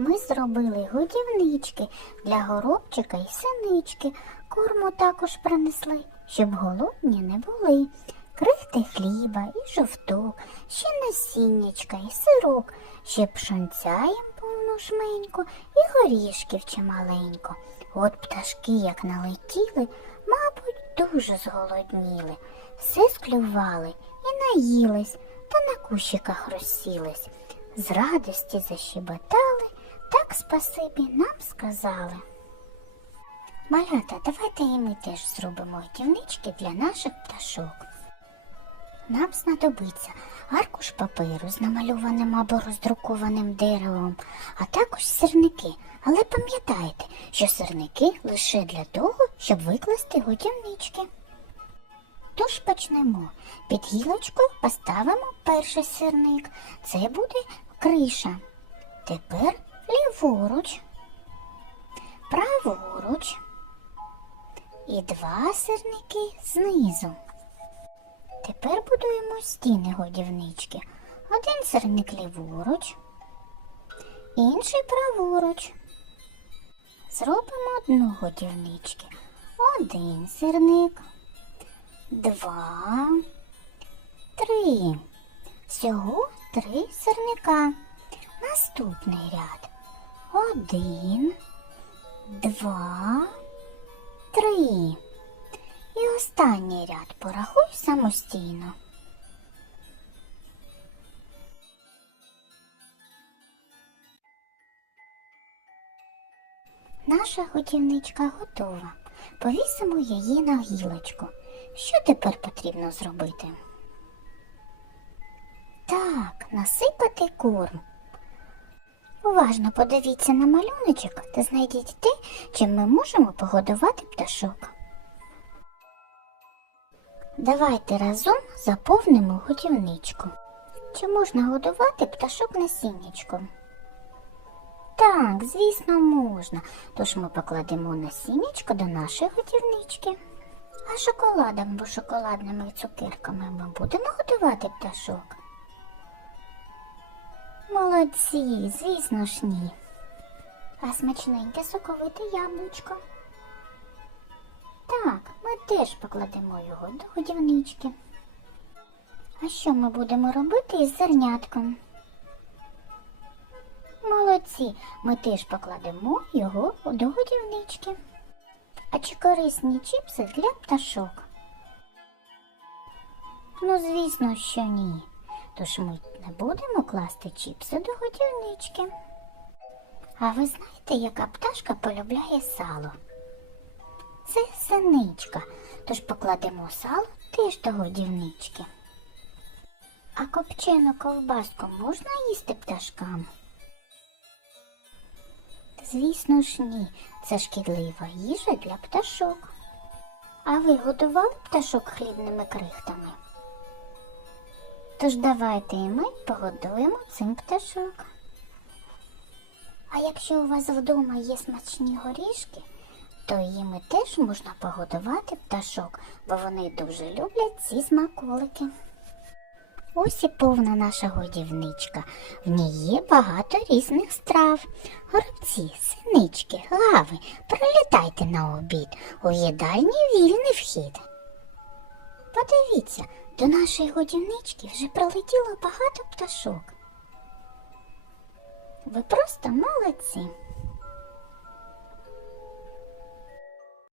Ми зробили годівнички для горобчика і синички. Корму також принесли, щоб голодні не були. Крихти хліба і жовток, ще насіннячка і сирок, ще пшонця їм повну жменьку і горішків чималенько. От пташки, як налетіли, мабуть, дуже зголодніли. Все склювали і наїлись, та на кущиках розсілись. З радості защебетали, так спасибі нам сказали. Малята, давайте і ми теж зробимо годівнички для наших пташок. Нам знадобиться аркуш паперу з намальованим або роздрукованим деревом, а також сирники. Але пам'ятайте, що сирники лише для того, щоб викласти годівнички. Тож почнемо. Під гілочкою поставимо перший сирник. Це буде криша. Тепер ліворуч, праворуч і два сирники знизу. Тепер будуємо стіни годівнички. Один сирник ліворуч, інший праворуч. Зробимо одну годівнички. Один сирник, два, три. Всього три сирника. Наступний ряд. Один, два, три. І останній ряд порахуй самостійно. Наша готівничка готова. Повісимо її на гілочку. Що тепер потрібно зробити? Так, насипати корм. Уважно подивіться на малюночок та знайдіть те, чим ми можемо погодувати пташок. Давайте разом заповнимо годівничку. Чи можна годувати пташок насіннячком? Так, звісно, можна. Тож ми покладемо насіннячко до нашої годівнички. А шоколадом або шоколадними цукерками ми будемо годувати пташок. Молодці, звісно ж ні. А смачненьке соковите яблучко. Так, ми теж покладемо його до годівнички. А що ми будемо робити із зернятком? Молодці, ми теж покладемо його до годівнички. А чи корисні чіпси для пташок? Ну, звісно, що ні. Тож ми будемо класти чіпси до годівнички. А ви знаєте, яка пташка полюбляє сало? Це синичка, тож покладемо сало теж до годівнички. А копчену ковбаску можна їсти пташкам? Звісно ж ні, це шкідлива їжа для пташок. А ви годували пташок хлібними крихтами? Тож давайте і ми погодуємо цим пташок. А якщо у вас вдома є смачні горішки, то їми теж можна погодувати пташок, бо вони дуже люблять ці смаколики. Ось і повна наша годівничка. В ній є багато різних страв. Горобці, синички, лави, прилітайте на обід. У їдальні вільний вхід. Подивіться, до нашої годівнички вже прилетіло багато пташок. Ви просто молодці.